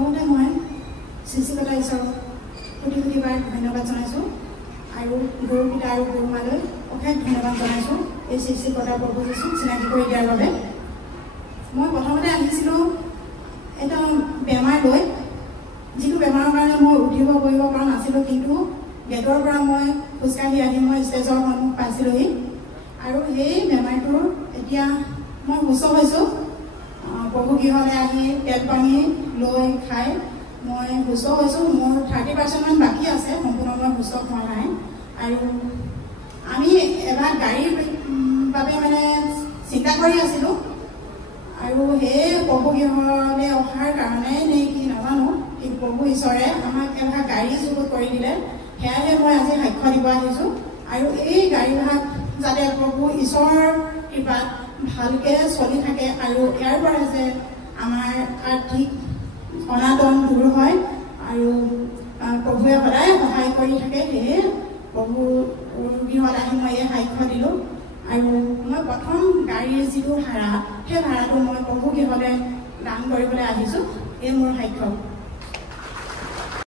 প্ৰথমতে মই সৃষ্টিকৰ্তা ঈশ্বৰক কোটি কোটিবাৰ ধন্যবাদ জনাইছোঁ আৰু গুৰু পিতা আৰু গুৰু মালৈ অশেষ ধন্যবাদ জনাইছোঁ এই সৃষ্টিকৰ্তা প্ৰভু যীশুক চিনাকি কৰি দিয়াৰ বাবে। মই প্ৰথমতে আহিছিলোঁ এটা বেমাৰ লৈ, যিটো বেমাৰৰ কাৰণে মই উঠিব কৰিব পৰা নাছিলোঁ, কিন্তু গেটৰ পৰা মই খোজকাঢ়ি আহি মই ষ্টেজৰ সন্মুখ পাইছিলোঁহি আৰু সেই বেমাৰটোৰ এতিয়া মই সুস্থ হৈছোঁ। প্ৰভু গৃহলৈ আহি তেল পানী লৈ খাই মই সুস্থ হৈছোঁ। মোৰ 30% মান বাকী আছে, সম্পূৰ্ণ মই সুস্থ হোৱা নাই। আৰু আমি এবাৰ গাড়ীৰ বাবে মানে চিন্তা কৰি আছিলোঁ আৰু সেই প্ৰভু গৃহলৈ অহাৰ কাৰণে নে কি নাজানো, কিন্তু প্ৰভু ঈশ্বৰে আমাক এভাগ গাড়ী যুগুত কৰি দিলে। সেয়াহে মই আজি সাক্ষ্য দিব আহিছোঁ। আৰু এই গাড়ীভাগ যাতে প্ৰভু ঈশ্বৰৰ কৃপাত ভালকৈ চলি থাকে আৰু ইয়াৰ পৰা যে আমাৰ আৰ্থিক অনাটন দূৰ হয় আৰু প্ৰভুৱে সদায় সহায় কৰি থাকে, সেয়ে প্ৰভু গৃহত আহি মই এই সাক্ষ্য দিলোঁ। আৰু মই প্ৰথম গাড়ীৰ যিটো ভাড়া, সেই ভাড়াটো মই প্ৰভু গৃহলৈ দান কৰিবলৈ আহিছোঁ। এই মোৰ সাক্ষ্য।